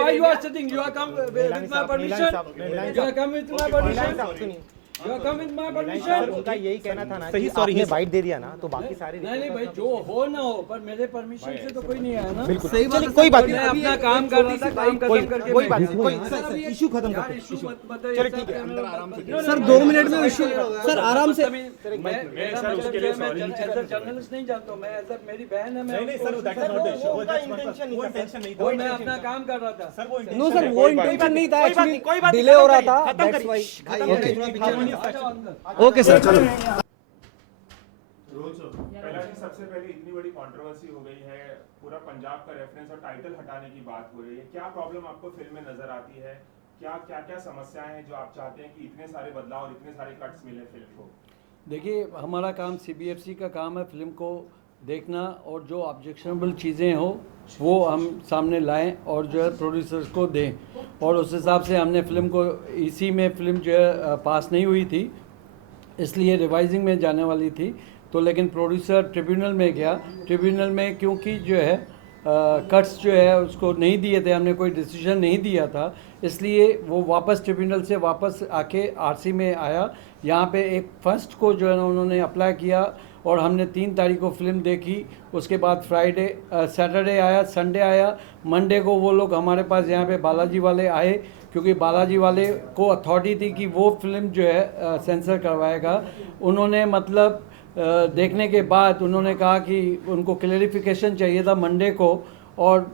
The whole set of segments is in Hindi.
why you are sitting? You are come with my permission. You are come with my permission. You are come with my permission. उनका यही कहना था ना कि आपने बाइट दे दिया ना तो बाकी सारे नहीं भाई, जो हो ना हो, पर मेरे परमिशन से तो कोई नहीं आया ना। बिल्कुल सही बात, कोई बात नहीं, मैं अपना काम कर रहा था, काम खत्म करके कोई बात नहीं, कोई इशू खत्म करते हैं। चलो ठीक है, अंदर आराम से सर 2 मिनट में इशू सर आराम से। मैं सर उसके लिए सॉरी, एज अ जर्नलिस्ट नहीं जानता हूं मैं, एज अ मेरी बहन है, मैं नहीं sir that is not the issue, वो इंटेंशन नहीं था, मैं अपना काम कर रहा था सर। वो नो सर वो इंटेंशन नहीं था, एक्चुअली डिले हो रहा था, दैट्स व्हाई। ओके सर चलो। पहला चीज, सबसे पहले इतनी बड़ी कंट्रोवर्सी हो गई है, पूरा पंजाब का रेफरेंस और टाइटल हटाने की बात हो रही है, क्या प्रॉब्लम आपको फिल्म में नजर आती है? क्या समस्याएं हैं जो आप चाहते हैं कि इतने सारे बदलाव और इतने सारे कट्स मिले फिल्म को? देखिए, हमारा काम CBFC का काम है फिल्म को देखना, और जो ऑब्जेक्शनेबल चीज़ें हो वो हम सामने लाएं और जो है प्रोड्यूसर्स को दें, और उस हिसाब से हमने फिल्म को, इसी में फिल्म जो है पास नहीं हुई थी, इसलिए रिवाइजिंग में जाने वाली थी, तो लेकिन प्रोड्यूसर ट्रिब्यूनल में गया। ट्रिब्यूनल में क्योंकि जो है कट्स जो है उसको नहीं दिए थे, हमने कोई डिसीजन नहीं दिया था, इसलिए वो वापस ट्रिब्यूनल से वापस आके RC में आया। यहाँ पे एक फर्स्ट को जो है ना उन्होंने अप्लाई किया, और हमने 3 तारीख को फिल्म देखी। उसके बाद सैटरडे आया, संडे आया, मंडे को वो लोग हमारे पास यहाँ पे बालाजी वाले आए, क्योंकि बालाजी वाले को अथॉरिटी थी कि वो फिल्म जो है सेंसर करवाएगा। उन्होंने मतलब देखने के बाद उन्होंने कहा कि उनको क्लेरिफिकेशन चाहिए था मंडे को, और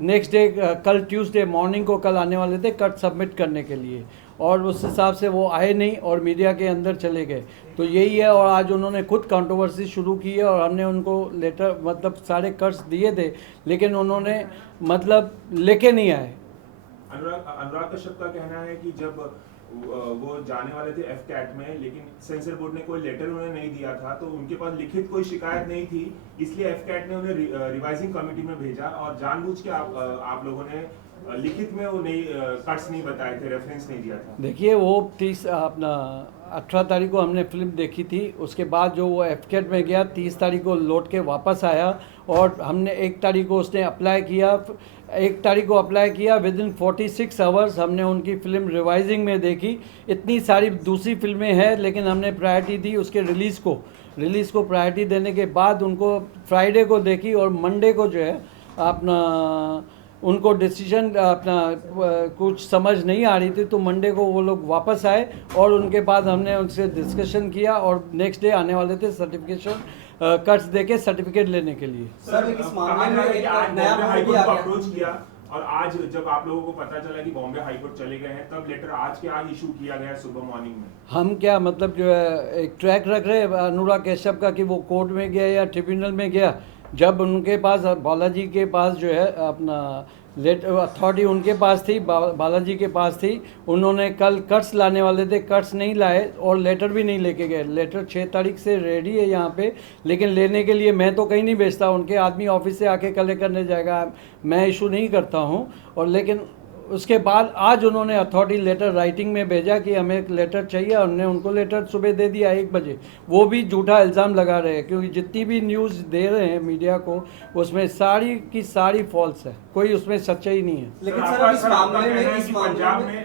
नेक्स्ट डे कल ट्यूसडे मॉर्निंग को कल आने वाले थे कट सबमिट करने के लिए, और उस हिसाब से वो आए नहीं और मीडिया के अंदर चले गए। तो यही है, और आज उन्होंने खुद कंट्रोवर्सी शुरू की है, और हमने उनको लेटर मतलब सारे कट्स दिए थे, लेकिन उन्होंने मतलब लेके नहीं आए। अनुराग कश्यप का कहना है कि जब वो जाने वाले थे FCAT में, लेकिन सेंसर बोर्ड ने कोई लेटर उन्हें नहीं दिया था, तो उनके पास लिखित कोई शिकायत नहीं थी, इसलिए FCAT ने उन्हें रिवाइजिंग कमेटी में भेजा, और जानबूझ के आप लोगों ने लिखित में वो नहीं कट्स नहीं बताए थे, रेफरेंस नहीं दिया था। देखिए, वो 18 तारीख को हमने फिल्म देखी थी, उसके बाद जो वो FCAT में गया 30 तारीख को लौट के वापस आया, और हमने 1 तारीख को उसने अप्लाई किया, 1 तारीख को अप्लाई किया, विद इन 46 आवर्स हमने उनकी फ़िल्म रिवाइजिंग में देखी। इतनी सारी दूसरी फिल्में हैं, लेकिन हमने प्रायोरिटी दी उसके रिलीज़ को प्रायोरिटी देने के बाद उनको फ्राइडे को देखी, और मंडे को जो है अपना उनको डिसीजन अपना कुछ समझ नहीं आ रही थी, तो मंडे को वो लोग वापस आए, और उनके बाद हमने उनसे डिस्कशन किया, और नेक्स्ट डे आने वाले थे सर्टिफिकेशन कट्स देके सर्टिफिकेट लेने के लिए। सर इस मामले में एक नया हाईकोर्ट को अप्रोच किया, और आज जब आप लोगों को पता चला कि बॉम्बे हाईकोर्ट चले गए हैं, तब लेटर आज के आज इशू किया गया सुबह मॉर्निंग में। हम क्या मतलब जो है एक ट्रैक रख रहे हैं अनुराग कश्यप का कि वो कोर्ट में गया या ट्रिब्यूनल में गया, जब उनके पास बालाजी के पास जो है अपना लेटर अथॉरिटी उनके पास थी, बालाजी के पास थी, उन्होंने कल कट्स लाने वाले थे, कट्स नहीं लाए और लेटर भी नहीं लेके गए। लेटर 6 तारीख से रेडी है यहाँ पे, लेकिन लेने के लिए मैं तो कहीं नहीं भेजता, उनके आदमी ऑफिस से आके कलेक्ट करने जाएगा, मैं इशू नहीं करता हूँ। और लेकिन उसके बाद आज उन्होंने अथॉरिटी लेटर राइटिंग में भेजा कि हमें एक लेटर चाहिए, हमने उनको लेटर सुबह दे दिया 1 बजे। वो भी झूठा इल्ज़ाम लगा रहे हैं, क्योंकि जितनी भी न्यूज़ दे रहे हैं मीडिया को उसमें सारी की सारी फॉल्स है, कोई उसमें सच्चाई नहीं है। लेकिन सर इस मामले में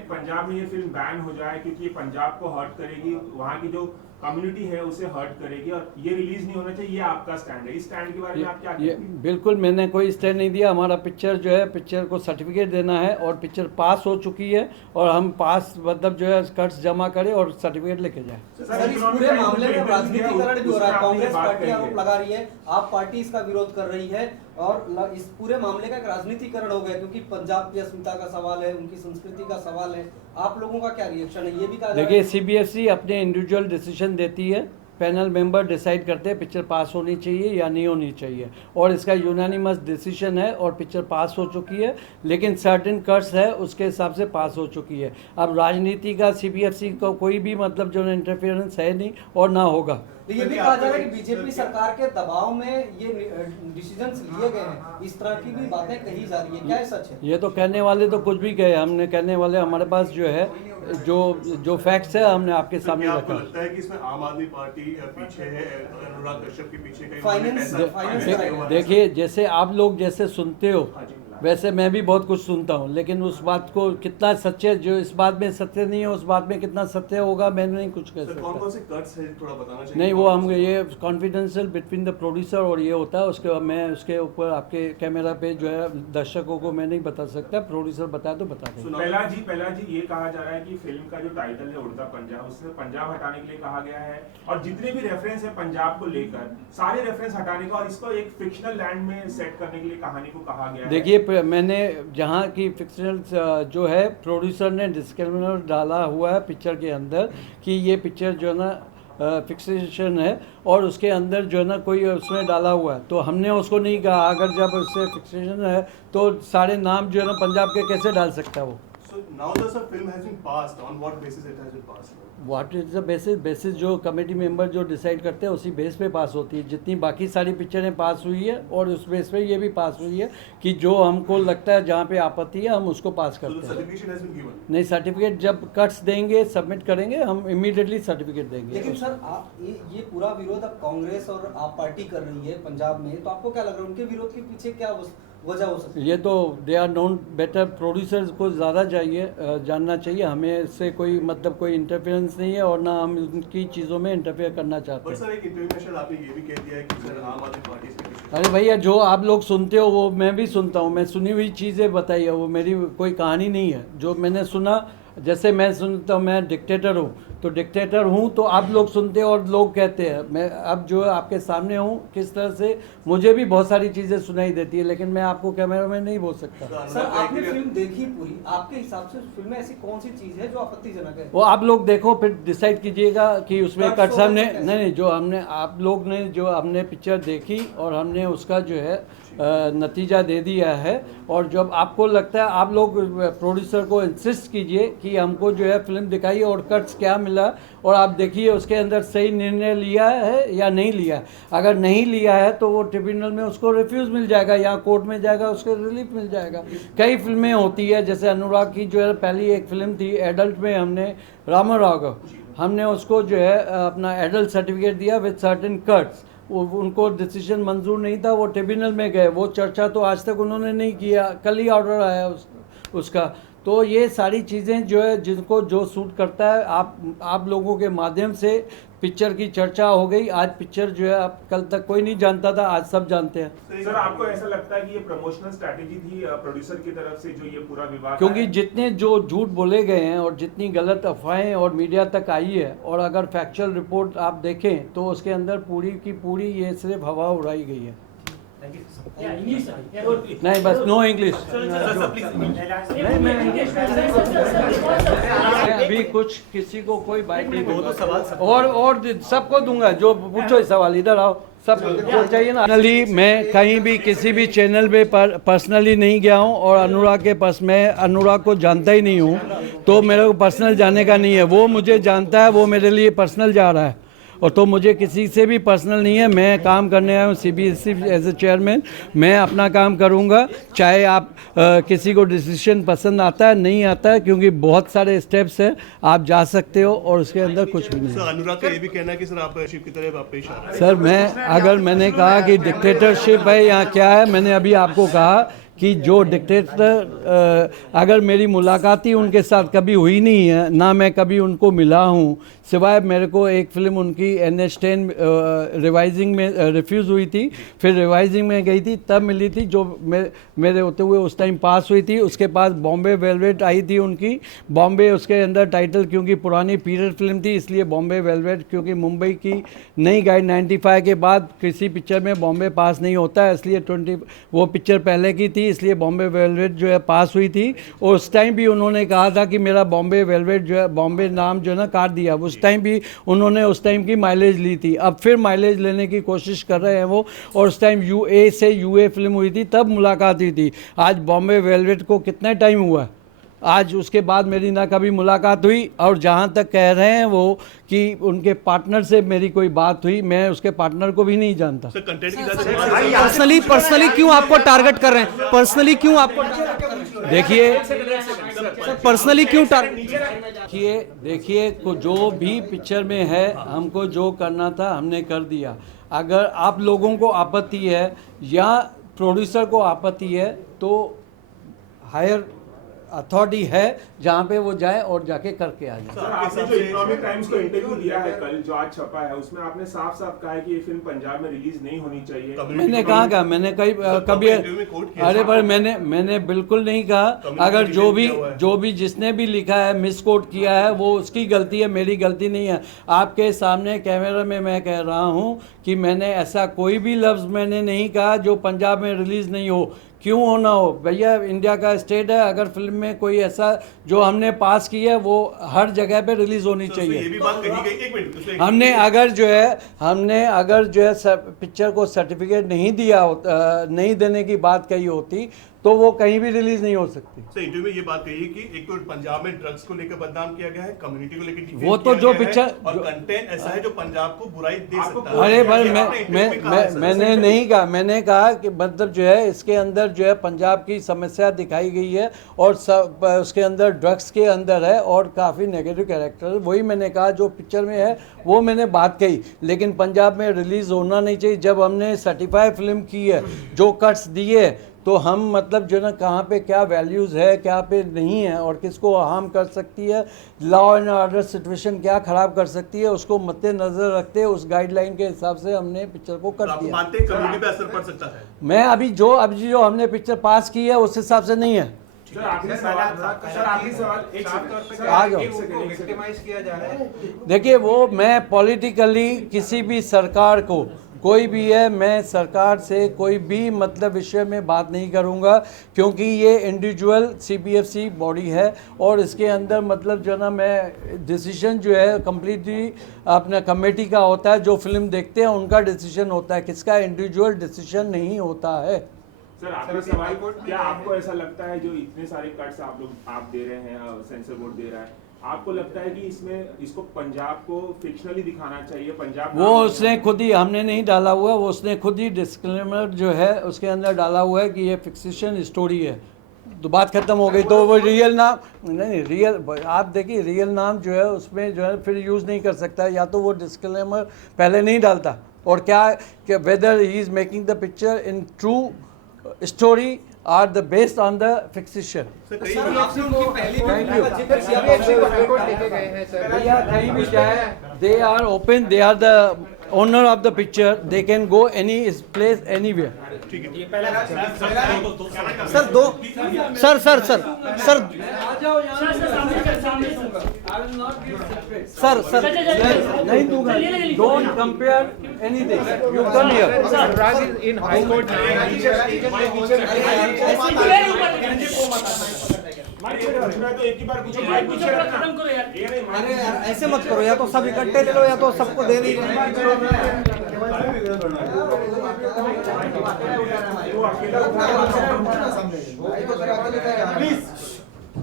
पंजाब में ये फिल्म बैन हो जाए, क्योंकि ये पंजाब को हर्ट करेगी, वहाँ की जो कम्युनिटी है उसे हर्ट करेगी, और ये रिलीज नहीं होना चाहिए, ये आपका स्टैंड है। इस स्टैंड के बारे में आप क्या कहते हैं? बिल्कुल, मैंने कोई स्टैंड नहीं दिया। हमारा पिक्चर जो है, पिक्चर को सर्टिफिकेट देना है, और पिक्चर पास हो चुकी है, और हम पास मतलब जो है कट्स जमा करें और सर्टिफिकेट लेके जाए। सर इस पूरे मामले में राजनीतिकरण भी हो रहा है, कांग्रेस पार्टी आरोप लगा रही है, आप पार्टी इसका विरोध कर रही है, और इस पूरे मामले का एक राजनीतिकरण हो गया, क्योंकि पंजाब की अस्मिता का सवाल है, उनकी संस्कृति का सवाल है। आप लोगों का क्या रिएक्शन है? ये भी कहा देखिए, CBFC अपने इंडिविजुअल डिसीजन देती है, पैनल मेंबर डिसाइड करते हैं पिक्चर पास होनी चाहिए या नहीं होनी चाहिए, और इसका यूनानिमस डिसीजन है, और पिक्चर पास हो चुकी है, लेकिन सर्टेन कट्स है उसके हिसाब से पास हो चुकी है। अब राजनीति का CBFC को कोई भी मतलब जो इंटरफेरेंस है नहीं, और ना होगा। ये भी कहा जा रहा है कि बीजेपी सरकार के दबाव में ये डिसीजंस लिए गए हैं, इस तरह की भी बातें कही जा रही है, क्या ये सच है? ये तो कहने वाले तो कुछ भी कहे, हमने कहने वाले हमारे पास जो है जो फैक्ट्स है हमने आपके सामने रखा। लगता है कि इसमें आम आदमी पार्टी पीछे है, अनुराग कश्यप के पीछे फाइनेंस देखिए, जैसे आप लोग जैसे सुनते हो वैसे मैं भी बहुत कुछ सुनता हूँ, लेकिन उस बात को कितना सच्चे, जो इस बात में सत्य नहीं है उस बात में कितना सत्य होगा मैं नहीं कुछ कह सर कौन सकता। से कट्स है थोड़ा बताना चाहिए? नहीं, वो हम ये कॉन्फिडेंशियल बिटवीन द प्रोड्यूसर और ये होता है, उसके मैं उसके ऊपर आपके कैमरा पे जो है दर्शकों को मैं नहीं बता सकता, प्रोड्यूसर बताया तो बता दें। पहला जी ये कहा जा रहा है कि फिल्म का जो टाइटल है उड़ता पंजाब, उससे पंजाब हटाने के लिए कहा गया है और जितने भी रेफरेंस है पंजाब को लेकर सारे रेफरेंस हटाने का और इसको एक फिक्शनल लैंड में सेट करने के लिए कहानी को कहा गया है। देखिए, मैंने जहाँ की फिक्शनल जो है प्रोड्यूसर ने डिस्क्लेमर डाला हुआ है पिक्चर के अंदर कि ये पिक्चर जो है ना फिक्सेशन है, और उसके अंदर जो है ना कोई उसमें डाला हुआ है, तो हमने उसको नहीं कहा अगर जब उससे फिक्सेशन है तो सारे नाम जो है ना पंजाब के कैसे डाल सकता है वो। So now the film has been passed. On what basis it has been passed? What is the basis जो कमेटी मेंबर जो डिसाइड करते हैं उसी बेस पे पास होती है। जितनी बाकी सारी पिक्चरें पास हुई है और उस बेस पे ये भी पास हुई है कि जो हमको लगता है जहाँ पे आपत्ति है हम उसको पास So the करते हैं। certification has been given. नहीं, सर्टिफिकेट जब कट्स देंगे सबमिट करेंगे हम इमीडिएटली सर्टिफिकेट देंगे। लेकिन सर आप ये पूरा विरोध अब कांग्रेस और आप पार्टी कर रही है पंजाब में, तो आपको क्या लग रहा है उनके विरोध के पीछे क्या वजह हो सकती है? ये तो they are known better, producers को ज़्यादा जानना चाहिए, हमें इससे कोई मतलब कोई इंटरफेरेंस नहीं है और ना हम उनकी चीज़ों में इंटरफेयर करना चाहते But हैं। सर एक इंटरव्यू में शायद आपने ये भी कह दिया है कि सर आम आदमी पार्टी से कुछ अरे भैया, जो आप लोग सुनते हो वो मैं भी सुनता हूँ, मैं सुनी हुई चीज़ें बताई है, वो मेरी कोई कहानी नहीं है। जो मैंने सुना, जैसे मैं सुनता हूँ मैं डिक्टेटर हूँ तो डिक्टेटर हूँ, तो आप लोग सुनते हो और लोग कहते हैं। मैं अब जो आपके सामने हूँ किस तरह से मुझे भी बहुत सारी चीज़ें सुनाई देती है, लेकिन मैं आपको कैमरा में नहीं बोल सकता। सर आपने फिल्म देखी पूरी, आपके हिसाब से फिल्म में ऐसी कौन सी चीज है जो आपत्तिजनक है? वो आप लोग देखो फिर डिसाइड कीजिएगा कि उसमें Cuts कट्स हमने होगा नहीं, जो हमने आप लोग ने जो हमने पिक्चर देखी और हमने उसका जो है नतीजा दे दिया है। और जब आपको लगता है आप लोग प्रोड्यूसर को इंसिस्ट कीजिए कि हमको जो है फिल्म दिखाइए और कट्स क्या मिला, और आप देखिए उसके अंदर सही निर्णय लिया है या नहीं लिया। अगर नहीं लिया है तो वो ट्रिब्यूनल में उसको रिफ्यूज़ मिल जाएगा या कोर्ट में जाएगा, उसको रिलीफ मिल जाएगा। कई फिल्में होती है, जैसे अनुराग की जो है पहली एक फिल्म थी एडल्ट में, हमने रामा राघव, हमने उसको जो है अपना एडल्ट सर्टिफिकेट दिया विद सर्टेन कट्स। वो उनको डिसीजन मंजूर नहीं था, वो ट्रिब्यूनल में गए, वो चर्चा तो आज तक उन्होंने नहीं किया, कल ही ऑर्डर आया उसका। तो ये सारी चीज़ें जो है जिनको जो सूट करता है, आप लोगों के माध्यम से पिक्चर की चर्चा हो गई। आज पिक्चर जो है आप कल तक कोई नहीं जानता था, आज सब जानते हैं। सर आपको ऐसा लगता है कि ये प्रमोशनल स्ट्रैटेजी थी प्रोड्यूसर की तरफ से जो ये पूरा विवाद, क्योंकि जितने जो झूठ बोले गए हैं और जितनी गलत अफवाहें और मीडिया तक आई है, और अगर फैक्चुअल रिपोर्ट आप देखें तो उसके अंदर पूरी की पूरी ये सिर्फ हवा उड़ाई गई है। नहीं, बस नो इंग्लिश। अभी कुछ किसी को कोई बाइक नहीं दूंगा, और सबको दूंगा जो पूछो सवाल, इधर आओ, सब जो चाहिए ना। पर्सनली मैं कहीं भी किसी भी चैनल पे पर्सनली नहीं गया हूँ, और अनुराग के पास मैं अनुराग को जानता ही नहीं हूँ, तो मेरे को पर्सनल जाने का नहीं है। वो मुझे जानता है, वो मेरे लिए पर्सनल जा रहा है, और तो मुझे किसी से भी पर्सनल नहीं है। मैं काम करने आया हूँ CBSE एज ए चेयरमैन, मैं अपना काम करूँगा, चाहे आप किसी को डिसीजन पसंद आता है नहीं आता है, क्योंकि बहुत सारे स्टेप्स हैं, आप जा सकते हो और उसके अंदर कुछ भी नहीं सर है। अनुराग का ये भी कहना है कि सर आप शिप की तरह आप पेश आ रहे हैं। सर अगर मैंने कहा कि डिक्टेटरशिप है या क्या है, मैंने अभी आपको कहा कि जो डिक्टेटर, अगर मेरी मुलाकात ही उनके साथ कभी हुई नहीं है, ना मैं कभी उनको मिला हूँ, सिवाय मेरे को एक फ़िल्म उनकी NH10 रिवाइजिंग में रिफ्यूज़ हुई थी, फिर रिवाइजिंग में गई थी, तब मिली थी, जो मेरे होते हुए उस टाइम पास हुई थी। उसके बाद बॉम्बे वेलवेट आई थी उनकी, बॉम्बे उसके अंदर टाइटल, क्योंकि पुरानी पीरियड फिल्म थी इसलिए बॉम्बे वेलवेट, क्योंकि मुंबई की नई गाइड 95 के बाद किसी पिक्चर में बॉम्बे पास नहीं होता है, इसलिए वो पिक्चर पहले की थी, इसलिए बॉम्बे वेलवेट जो है पास हुई थी। और उस टाइम भी उन्होंने कहा था कि मेरा बॉम्बे वेलवेट जो है, बॉम्बे नाम जो है ना काट दिया, उस टाइम भी उन्होंने उस टाइम की माइलेज ली थी। अब फिर माइलेज लेने की कोशिश कर रहे हैं वो, और उस टाइम UA से UA फिल्म हुई थी, तब मुलाकात हुई थी। आज बॉम्बे वेलवेट को कितना टाइम हुआ, आज उसके बाद मेरी ना कभी मुलाकात हुई। और जहाँ तक कह रहे हैं वो कि उनके पार्टनर से मेरी कोई बात हुई, मैं उसके पार्टनर को भी नहीं जानता। सर कंटेंट की ज्यादा पर्सनली क्यों आपको टारगेट कर रहे हैं? पर्सनली क्यों आपको देखिए पर्सनली क्यों टारगेट? देखिए जो भी पिक्चर में है, हमको जो करना था हमने कर दिया। अगर आप लोगों को आपत्ति है या प्रोड्यूसर को आपत्ति है तो हायर अथॉरिटी है जहाँ पे वो जाए और जाके करके आ जाए। सर, आपने जो इकोनॉमिक टाइम्स को इंटरव्यू दिया है कल, जो आज छपा है, उसमें आपने साफ साफ कहा है कि ये फिल्म पंजाब में रिलीज नहीं होनी चाहिए। मैंने कहा मैंने कभी अरे पर मैंने बिल्कुल नहीं कहा। अगर जो भी जिसने भी लिखा है, मिस कोट किया है, वो उसकी गलती है, मेरी गलती नहीं है। आपके सामने कैमरा में मैं कह रहा हूँ कि मैंने ऐसा कोई भी लफ्ज़ मैंने नहीं कहा जो पंजाब में रिलीज़ नहीं हो। क्यों होना हो भैया, इंडिया का स्टेट है। अगर फिल्म में कोई ऐसा जो हमने पास की है वो हर जगह पे रिलीज होनी चाहिए। ये भी बात कही गई, एक मिनट, हमने अगर जो है पिक्चर को सर्टिफिकेट नहीं दिया होता, नहीं देने की बात कही होती तो वो कहीं भी रिलीज नहीं हो सकती। सर, इंटरव्यू में ये बात कही है कि एक तो पंजाब में ड्रग्स को लेकर बदनाम किया गया है, कम्युनिटी को लेकर वो तो जो पिक्चर और कंटेंट ऐसा है जो पंजाब को बुराई दे सकता है। अरे भाई मैंने नहीं कहा, मैंने कहा कि मतलब जो है इसके अंदर जो है पंजाब की समस्या दिखाई गई है और सब उसके अंदर ड्रग्स के अंदर है और काफ़ी नेगेटिव कैरेक्टर, वही मैंने कहा जो पिक्चर में है वो मैंने बात कही। लेकिन पंजाब में रिलीज़ होना नहीं चाहिए। जब हमने सर्टिफाई फिल्म की है, जो कट्स दिए, तो हम मतलब जो ना कहाँ पे क्या वैल्यूज़ है, क्या पे नहीं है और किसको हार्म कर सकती है, लॉ एंड ऑर्डर सिचुएशन क्या ख़राब कर सकती है, उसको मद्देनज़र रखते उस गाइडलाइन के हिसाब से हमने पिक्चर को कर दिया। मानते हैं कम्युनिटी पे असर पड़ सकता है? मैं अभी जो हमने पिक्चर पास की है उस हिसाब से नहीं है। सर, आखिरी सवाल एक किया जा रहा है। देखिए, वो मैं पॉलिटिकली किसी भी सरकार को, कोई भी है, मैं सरकार से कोई भी मतलब विषय में बात नहीं करूंगा, क्योंकि ये इंडिविजुअल CBFC बॉडी है और इसके अंदर मतलब जो ना मैं डिसीजन जो है कम्प्लीटली अपना कमेटी का होता है। जो फिल्म देखते हैं उनका डिसीजन होता है, किसका इंडिविजुअल डिसीजन नहीं होता है। सर, आखिरी सवाल, क्या आपको ऐसा लगता है जो इतने सारे कट्स आप दे रहे हैं, सेंसर बोर्ड दे रहा है, आपको लगता है कि इसको पंजाब को फिक्शनली दिखाना चाहिए? पंजाब वो उसने खुद ही, हमने नहीं डाला हुआ, वो उसने खुद ही डिस्क्लेमर जो है उसके अंदर डाला हुआ है कि ये फिक्सेशन स्टोरी है। तो बात खत्म हो गई। तो वो रियल नाम नहीं, रियल आप देखिए, रियल नाम जो है उसमें जो है फिर यूज़ नहीं कर सकता, या तो वो डिस्क्लेमर पहले नहीं डालता। और क्या weather he is making the picture in true story are the based on the fiction। भैया कहीं भी जाए, they are open, they are the owner of the picture, they can go any place anywhere। Sir दो सर नहीं दूंगा। Don't compare anything, you come here। Raj is in high court तो एक ही बार खत्म करो यार। अरे यार ऐसे मत करो, या तो सब इकट्ठे ले लो या तो सबको दे दी।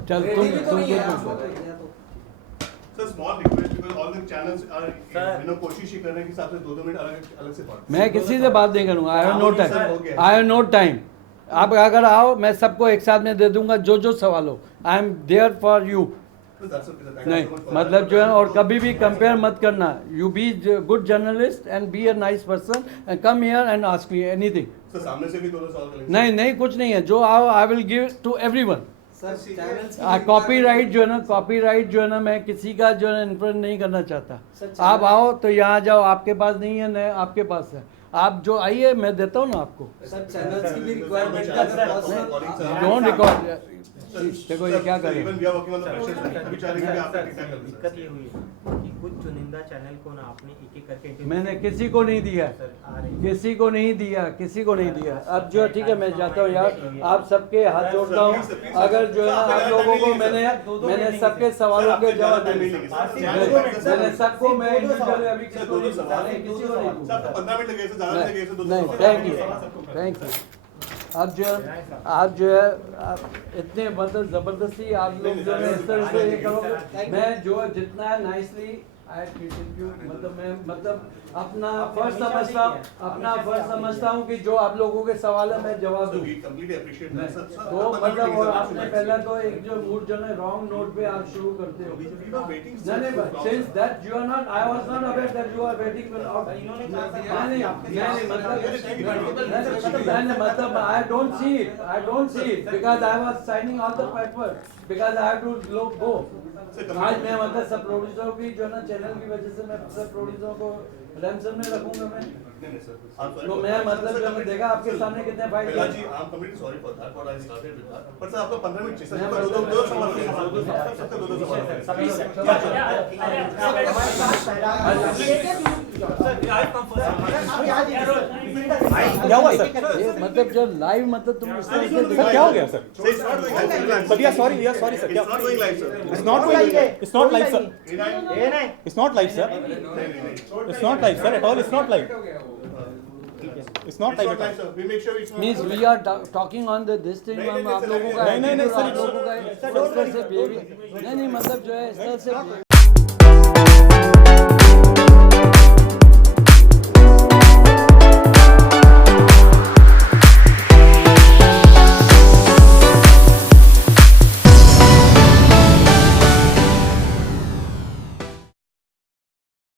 चल तुम sir, small request, because all the channels are कोशिश ही कर रहे हैं कि साथ में 2-2 मिनट अलग से बात। मैं किसी से बात नहीं करूंगा। I have no time. आप अगर आओ मैं सबको एक साथ में दे दूंगा, जो सवाल हो। I am there for you. नहीं मतलब जो है, और कभी भी कंपेयर मत करना। You be good journalist and be a nice person and come here and ask me anything. Sir, सामने से भी दोनों सवाल करेंगे? नहीं कुछ नहीं है। जो आओ I will give to everyone. Copyright जो है ना मैं किसी का जो है इन्फ्लुएंस नहीं करना चाहता। आप आओ तो यहाँ जाओ, आपके पास नहीं है, नहीं आपके पास है, आप जो आइए मैं देता हूँ ना आपको। चैनल्स की भी रिक्वायरमेंट का डोंट रिकॉर्ड। देखो ये क्या करें। दिक्कत ये हुई है कि कुछ चुनिंदा चैनल को ना आपने एक करके मैंने किसी को नहीं दिया, किसी को नहीं दिया। अब जो ठीक है मैं जाता हूँ यार, आप सबके हाथ जोड़ता हूँ। अगर जो है आप लोगों को मैंने सबके सवालों के जवाब दे दिए, मैंने सबको मैं अभी किसी को नहीं। Thank you. आप जो है इतने मतलब ज़बरदस्ती आप लोग जो है इस तरह से ये करोगे। मैं जो जितना है नाइसली I treated you, मतलब अपना फर्ज समझता हूँ कि जो आप लोगों के सवाल है मैं जवाब So दूँ। we completely appreciate that, sir. Sir, तो 15 मतलब और minutes आपने है, पहला तो एक जो मूड जो है रॉन्ग नोट पे आप शुरू करते हो। We were waiting, sir, नहीं for long, since sir. that you are not, I was not aware that you are waiting for out. इन्होंने कहा था नहीं मतलब I don't see it because I was signing all the paperwork because I have to go. आज मैं मतलब सब प्रोड्यूसरों की जो ना चैनल की वजह से मैं सब प्रोड्यूसरों को रैंसम में रखूंगा मैं। नहीं, sir. I'm sorry तो for मैं that. मतलब Sir, जब मैं देखा आपके सामने कितने फाइल पहला जी, I'm completely sorry for that, what I started with that. But sir, आपका 15 मिनट चाहिए, मैं सर. मतलब- दो सवाल होंगे, सर. सबका दो सवाल क्या हुआ सर? ये मतलब जब लाइव मतलब तुम इस तरह से सर क्या हो गया sir? It's not going live, sir. Sir या सॉरी सर क्या? It's not going live, sir. It's not live. It's not live sir. नहीं, It's not live sir. नहीं. It's not live sir at all. It's not live. It's not It's live not at live, all. sir. We make sure it's not. Means we are talking on the this thing हम आप लोगों का नहीं, नहीं, attitude, सर, आप लोगों का इस तरह से behavior- नहीं मतलब जो है इस तरह से